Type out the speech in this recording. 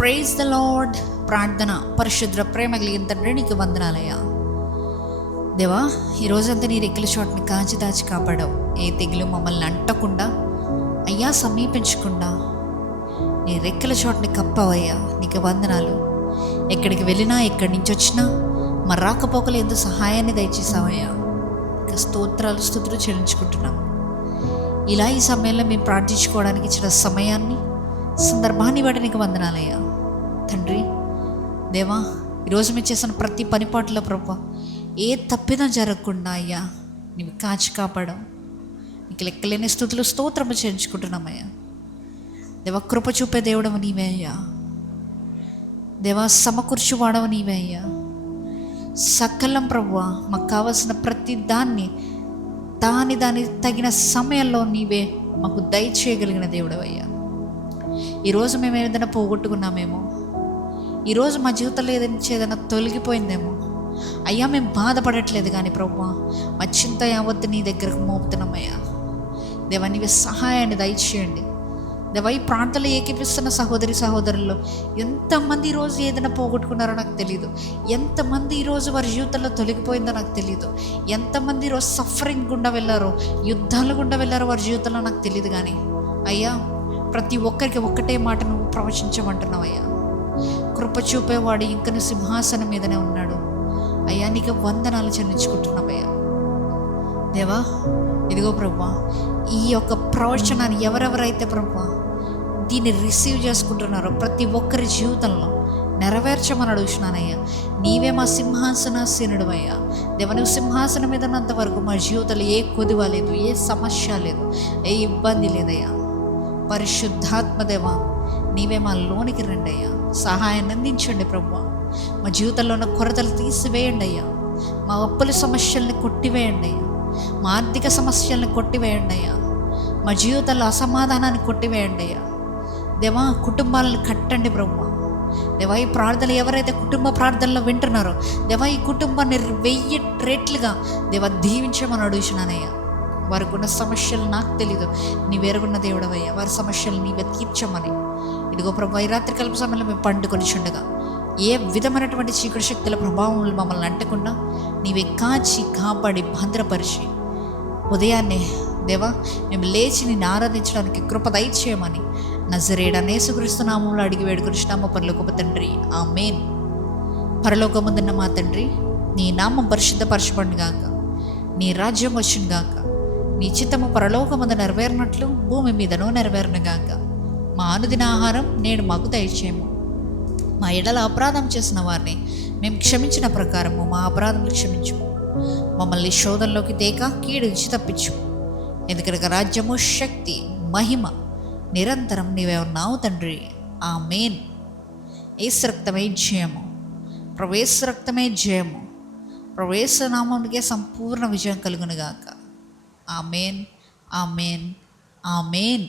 Praise the lord. ప్రార్థన. పరిశుద్ర ప్రేమ కలిగిన తండ్రి, నీకు వందనాలయ్యా. దేవా, ఈరోజంతా నీ రెక్కల చోటుని కాచి దాచి కాపాడావు. ఏ తెగులు మమ్మల్ని అంటకుండా అయ్యా, సమీపించకుండా నీ రెక్కల చోటుని కప్పావయ్యా. నీకు వందనాలు. ఎక్కడికి వెళ్ళినా, ఎక్కడి నుంచి వచ్చినా మా రాకపోకలు ఎంతో సహాయాన్ని దయచేసావయ్యా. ఇక స్తోత్రాలు, స్తుతులు చెల్లించుకుంటున్నాం. ఇలా ఈ సమయంలో మేము ప్రార్థించుకోవడానికి ఇచ్చిన సమయాన్ని, సందర్భాన్ని బట్టి నీకు వందనాలయ్యా. తండ్రి దేవా, ఈరోజు మేము చేసిన ప్రతి పనిపాటులో ప్రభా ఏ తప్పిదం జరగకుండా అయ్యా నీవు కాచి కాపాడం. నీకు లెక్కలేని స్తుతులు, స్తోత్రము చేయించుకుంటున్నామయ్యా. దేవా, కృప చూపే దేవుడవు నీవే అయ్యా. దేవా, సమకూర్చువాడవు నీవే అయ్యా. సకలం ప్రభువా, మాకు కావలసిన ప్రతి దాన్ని దాని తగిన సమయంలో నీవే మాకు దయచేయగలిగిన దేవుడవయ్యా. ఈరోజు మేము ఏదైనా పోగొట్టుకున్నామేమో, ఈరోజు మా జీవితంలో ఏదైనా తొలగిపోయిందేమో అయ్యా, మేము బాధపడట్లేదు కానీ ప్రభువా, మా చింత యావత్తు నీ దగ్గరకు మోపుతున్నామయ్యా. దేవా, నీవే సహాయాన్ని దయచేయండి. దేవా, ఈ ప్రాంతంలో ఏకీపిస్తున్న సహోదరి సహోదరుల్లో ఎంతమంది ఈరోజు ఏదైనా పోగొట్టుకున్నారో నాకు తెలియదు. ఎంతమంది ఈరోజు వారి జీవితంలో తొలగిపోయిందో నాకు తెలియదు. ఎంతమంది ఈరోజు సఫరింగ్ గుండా వెళ్ళారో, యుద్ధాల గుండా వెళ్ళారో వారి జీవితంలో నాకు తెలియదు. కానీ అయ్యా, ప్రతి ఒక్కరికి ఒక్కటే మాట నువ్వు ప్రవచించమంటున్నావయ్యా. కృప చూపేవాడు ఇంకను సింహాసనం మీదనే ఉన్నాడు అయ్యా. నీకు వందనాలు చెల్లించుకుంటున్నావయ్యా. దేవా, ఇదిగో ప్రభువా, ఈ యొక్క ప్రవచనాన్ని ఎవరెవరైతే ప్రభువా దీన్ని రిసీవ్ చేసుకుంటున్నారో ప్రతి ఒక్కరి జీవితంలో నెరవేర్చమని అడుగుతున్నానయ్యా. నీవే మా సింహాసనాసీనుడు అయ్యా. దేవా, నువ్వు సింహాసనం మీద ఉన్నంత వరకు మా జీవితంలో ఏ కొదువ లేదు, ఏ సమస్య లేదు, ఏ ఇబ్బంది లేదయ్యా. పరిశుద్ధాత్మ దేవా, నీవే మా లోనికి రండి అయ్యా. సహాయాన్ని అందించండి ప్రభువా. మా జీవితంలో ఉన్న కొరతలు తీసివేయండి అయ్యా. మా అప్పుల సమస్యల్ని కొట్టివేయండి అయ్యా. మా ఆర్థిక సమస్యల్ని కొట్టివేయండి అయ్యా. మా జీవితంలో అసమాధానాన్ని కొట్టివేయండి అయ్యా. దేవా, కుటుంబాలను కట్టండి ప్రభువా. దేవా, ఈ ప్రార్థనలు ఎవరైతే కుటుంబ ప్రార్థనలో వింటున్నారో దేవా, ఈ కుటుంబాన్ని 1000 రెట్లుగా దేవా దీవించమని అడుగుతున్నానయ్యా. వారికి ఉన్న సమస్యలు నాకు తెలీదు, నీవెరుగున్న దేవుడవయ్యా. వారి సమస్యలు నీవే తీర్చమని ఇదిగో ప్రభు, ఈ రాత్రి కల్ప సమయంలో మేము పండుకొని చుండగా ఏ విధమైనటువంటి చీకటి శక్తుల ప్రభావం మమ్మల్ని అంటకుండా నీవే కాచి కాపాడి భద్రపరిచి ఉదయాన్నే దేవా మేము లేచి నిన్ను ఆరాధించడానికి కృప దయచేయమని నజరేయుడైన యేసుక్రీస్తు నామములో అడిగి వేడుకొనిచున్నాము పరలోకపు తండ్రి, ఆమేన్. పరలోకమందున్న మా తండ్రి, నీ నామం పరిశుద్ధపరచబడును గాక, నీ రాజ్యం వచ్చును గాక, నీ చిత్తము పరలోకమందు నెరవేరినట్లు భూమి మీదనూ నెరవేరును గాక. మా అనుదిన ఆహారం నేడు మాకు దయచేయము. మా ఎడల అపరాధం చేసిన వారిని మేము క్షమించిన ప్రకారము మా అపరాధములు క్షమించుము. మమ్మల్ని శోధనలోకి తేక కీడు నుంచి తప్పించు. ఎందుకనగా రాజ్యము, శక్తి, మహిమ నిరంతరం నీవే ఉన్నావు తండ్రి, ఆమేన్. యేసు రక్తమే జయము, ప్రవేశ రక్తమే జయము. ప్రవేశ నామమునికే సంపూర్ణ విజయం కలుగును గాక. ఆమేన్, ఆమేన్, ఆమేన్.